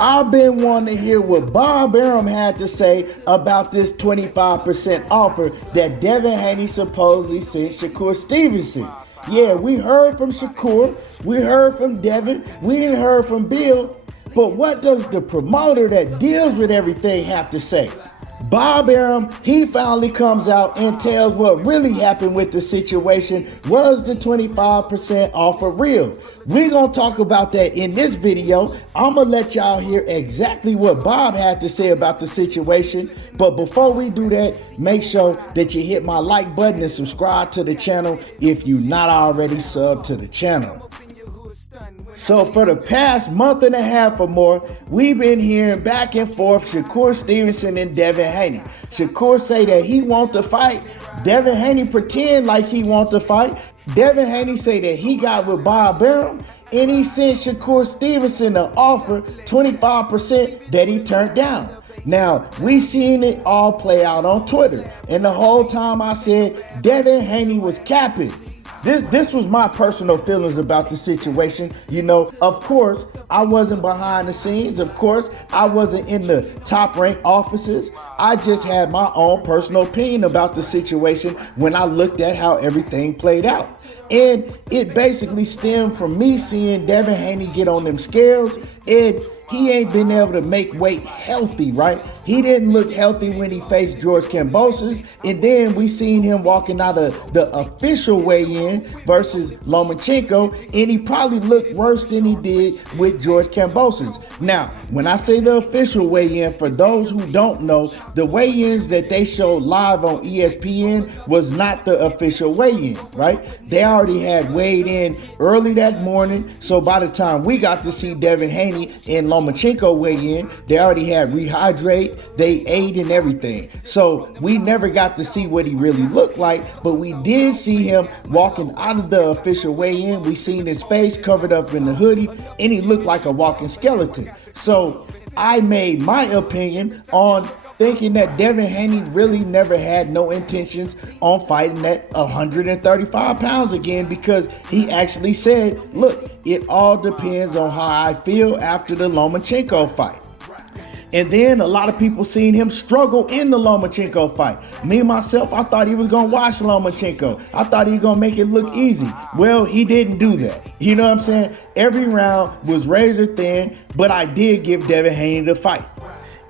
I've been wanting to hear what Bob Arum had to say about this 25% offer that Devin Haney supposedly sent Shakur Stevenson. Yeah, we heard from Shakur, we heard from Devin, we didn't hear from Bill, but what does the promoter that deals with everything have to say? Bob Arum, he finally comes out and tells what really happened with the situation. Was the 25% offer real? We're going to talk about that in this video. I'm going to let y'all hear exactly what Bob had to say about the situation. But before we do that, make sure that you hit my like button and subscribe to the channel if you're not already subbed to the channel. So for the past month and a half or more, we've been hearing back and forth Shakur Stevenson and Devin Haney. Shakur say that he want to fight. Devin Haney pretend like he want to fight. Devin Haney say that he got with Bob Arum, and he sent Shakur Stevenson an offer 25% that he turned down. Now, we seen it all play out on Twitter, and the whole time I said Devin Haney was capping. This was my personal feelings about the situation. You know, of course, I wasn't behind the scenes. Of course, I wasn't in the top ranked offices. I just had my own personal opinion about the situation when I looked at how everything played out. And it basically stemmed from me seeing Devin Haney get on them scales, and he ain't been able to make weight healthy, right? He didn't look healthy when he faced George Kambosos, and then we seen him walking out of the official weigh-in versus Lomachenko, and he probably looked worse than he did with George Kambosos. Now, when I say the official weigh-in, for those who don't know, the weigh-ins that they showed live on ESPN was not the official weigh-in, right? They already had weighed in early that morning, so by the time we got to see Devin Haney and Lomachenko weigh in, they already had rehydrate, they ate and everything. So we never got to see what he really looked like, but we did see him walking out of the official weigh-in. We seen his face covered up in the hoodie, and he looked like a walking skeleton. So I made my opinion on thinking that Devin Haney really never had no intentions on fighting at 135 pounds again, because he actually said, look, it all depends on how I feel after the Lomachenko fight. And then a lot of people seen him struggle in the Lomachenko fight. Me, myself, I thought he was going to watch Lomachenko. I thought he was going to make it look easy. Well, he didn't do that. You know what I'm saying? Every round was razor thin, but I did give Devin Haney the fight.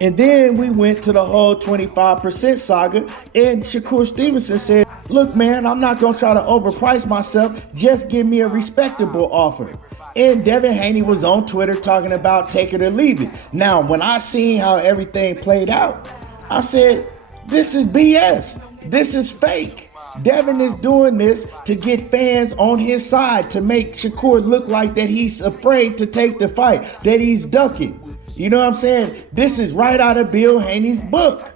And then we went to the whole 25% saga, and Shakur Stevenson said, look, man, I'm not going to try to overprice myself. Just give me a respectable offer. And Devin Haney was on Twitter talking about take it or leave it. Now, when I seen how everything played out, I said, this is BS. This is fake. Devin is doing this to get fans on his side, to make Shakur look like that he's afraid to take the fight, that he's ducking. You know what I'm saying? This is right out of Bill Haney's book.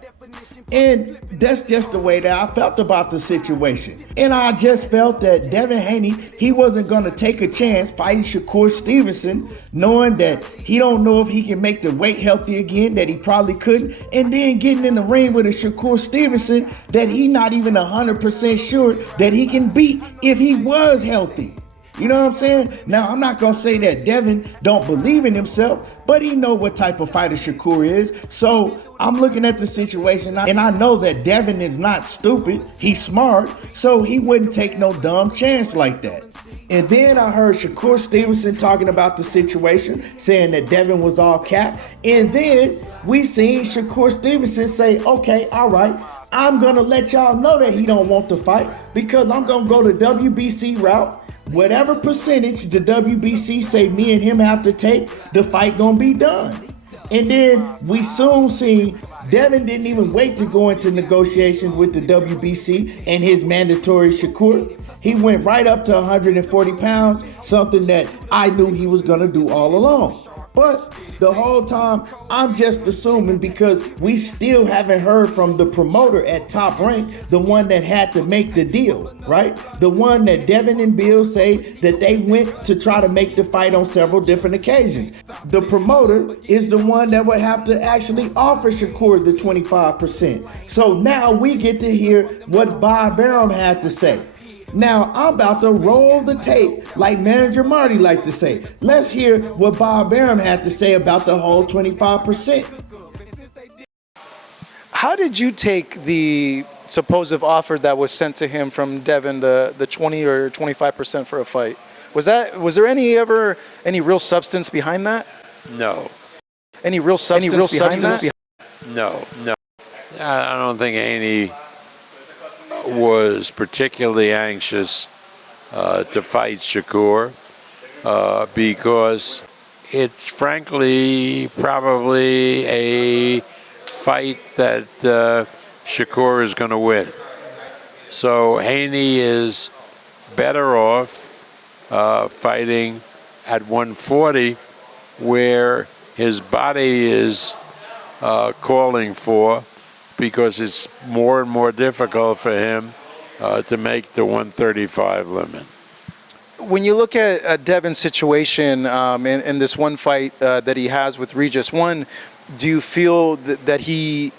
And that's just the way that I felt about the situation. And I just felt that Devin Haney, he wasn't going to take a chance fighting Shakur Stevenson, knowing that he don't know if he can make the weight healthy again, that he probably couldn't, and then getting in the ring with a Shakur Stevenson that he not even 100% sure that he can beat if he was healthy. You know what I'm saying? Now, I'm not going to say that Devin don't believe in himself, but he know what type of fighter Shakur is. So I'm looking at the situation, and I know that Devin is not stupid. He's smart, so he wouldn't take no dumb chance like that. And then I heard Shakur Stevenson talking about the situation, saying that Devin was all cap. And then we seen Shakur Stevenson say, okay, all right, I'm going to let y'all know that he don't want to fight, because I'm going to go the WBC route. Whatever percentage the WBC say me and him have to take, the fight gonna be done. And then we soon seen Devin didn't even wait to go into negotiations with the WBC and his mandatory Shakur. He went right up to 140 pounds, something that I knew he was gonna do all along. But the whole time, I'm just assuming, because we still haven't heard from the promoter at Top Rank, the one that had to make the deal, right? The one that Devin and Bill say that they went to try to make the fight on several different occasions. The promoter is the one that would have to actually offer Shakur the 25%. So now we get to hear what Bob Arum had to say. Now, I'm about to roll the tape, like Manager Marty like to say. Let's hear what Bob Arum had to say about the whole 25%. How did you take the supposed offer that was sent to him from Devin, the 20 or 25% for a fight? Was there any real substance behind that? No. Any real substance behind that? No. I don't think Haney was particularly anxious to fight Shakur because it's frankly probably a fight that Shakur is going to win. So Haney is better off fighting at 140, where his body is calling for, because it's more and more difficult for him to make the 135 limit. When you look at Devin's situation in this one fight that he has with Regis, one, do you feel that he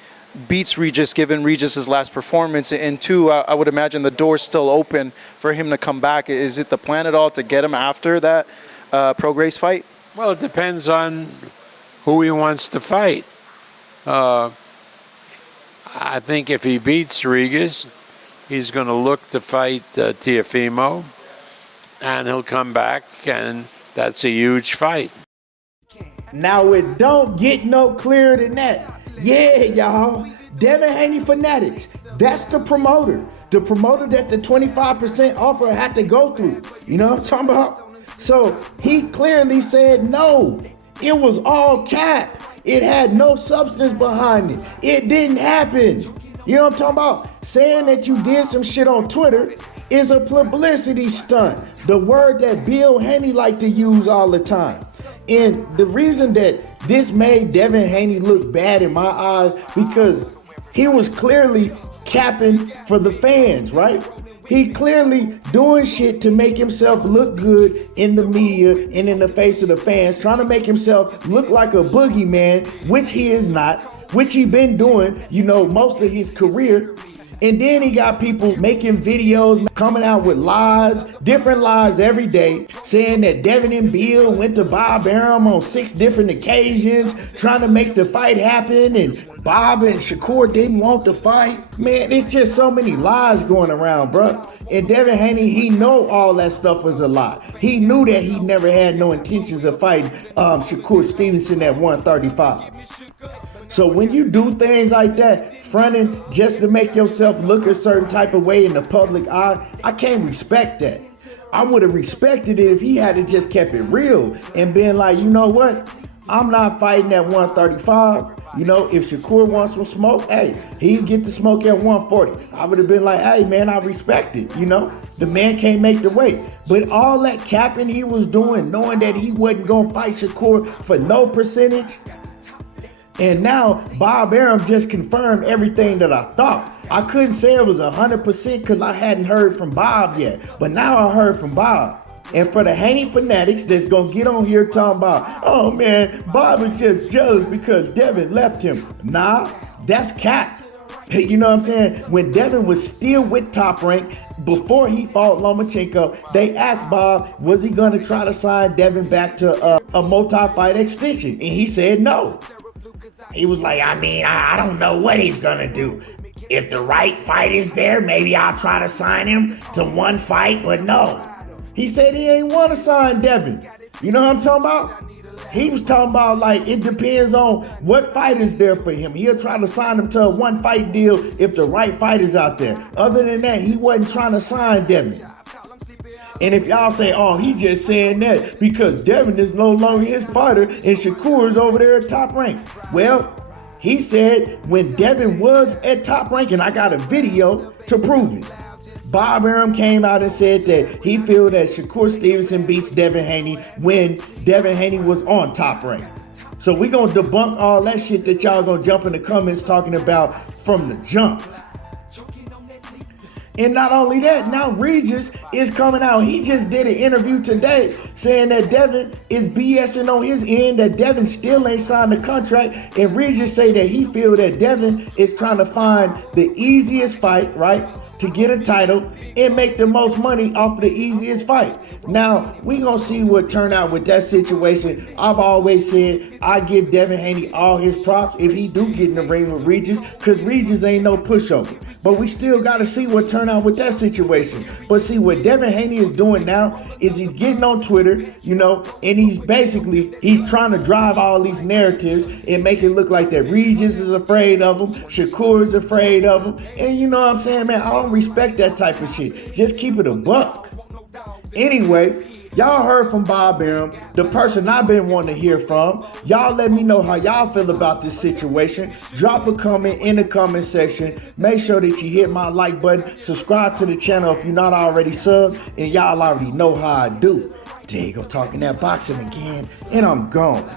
beats Regis given Regis's last performance? And two, I would imagine the door's still open for him to come back. Is it the plan at all to get him after that Prograis fight? Well, it depends on who he wants to fight. I think if he beats Regis, he's going to look to fight Teofimo, and he'll come back, and that's a huge fight. Now it don't get no clearer than that. Yeah, y'all. Devin Haney Fanatics. That's the promoter. The promoter that the 25% offer had to go through. You know what I'm talking about? So he clearly said no. It was all cap. It had no substance behind it. It didn't happen. You know what I'm talking about? Saying that you did some shit on Twitter is a publicity stunt. The word that Bill Haney like to use all the time. And the reason that this made Devin Haney look bad in my eyes, because he was clearly capping for the fans, right? He clearly doing shit to make himself look good in the media and in the face of the fans, trying to make himself look like a boogeyman, which he is not, which he been doing, most of his career. And then he got people making videos, coming out with lies, different lies every day, saying that Devin and Bill went to Bob Arum on 6 different occasions, trying to make the fight happen, and Bob and Shakur didn't want the fight. Man, it's just so many lies going around, bro. And Devin Haney, he know all that stuff was a lie. He knew that he never had no intentions of fighting Shakur Stevenson at 135. So when you do things like that, fronting just to make yourself look a certain type of way in the public eye, I can't respect that. I would have respected it if he had to just kept it real and been like, you know what? I'm not fighting at 135. If Shakur wants some smoke, hey, he get the smoke at 140. I would have been like, hey, man, I respect it. The man can't make the weight. But all that capping he was doing, knowing that he wasn't going to fight Shakur for no percentage. And now Bob Arum just confirmed everything that I thought. I couldn't say it was 100% because I hadn't heard from Bob yet. But now I heard from Bob. And for the Haney fanatics that's going to get on here talking about, oh man, Bob is just jealous because Devin left him. Nah, that's cap. You know what I'm saying? When Devin was still with Top Rank, before he fought Lomachenko, they asked Bob, was he going to try to sign Devin back to a multi-fight extension? And he said no. He was like, I don't know what he's going to do. If the right fight is there, maybe I'll try to sign him to one fight, but no. He said he ain't want to sign Devin. You know what I'm talking about? He was talking about, like, it depends on what fight is there for him. He'll try to sign him to a one-fight deal if the right fight is out there. Other than that, he wasn't trying to sign Devin. And if y'all say, oh, he just saying that because Devin is no longer his fighter and Shakur is over there at Top Rank. Well, he said when Devin was at Top Rank, and I got a video to prove it, Bob Arum came out and said that he feel that Shakur Stevenson beats Devin Haney when Devin Haney was on Top Rank. So we gonna debunk all that shit that y'all gonna jump in the comments talking about from the jump. And not only that, now Regis is coming out. He just did an interview today saying that Devin is BSing on his end, that Devin still ain't signed the contract, and Regis say that he feel that Devin is trying to find the easiest fight, right, to get a title and make the most money off of the easiest fight. Now, we gonna see what turn out with that situation. I've always said I give Devin Haney all his props if he do get in the ring with Regis, because Regis ain't no pushover. But we still gotta see what turn out with that situation. But see, what Devin Haney is doing now is he's getting on Twitter, and he's trying to drive all these narratives and make it look like that Regis is afraid of him, Shakur is afraid of him. And you know what I'm saying, man? I don't respect that type of shit. Just keep it a buck. Anyway, y'all heard from Bob Arum, the person I've been wanting to hear from. Y'all let me know how y'all feel about this situation. Drop a comment in the comment section. Make sure that you hit my like button. Subscribe to the channel if you're not already subbed. And y'all already know how I do. There you go, talking that boxing again. And I'm gone.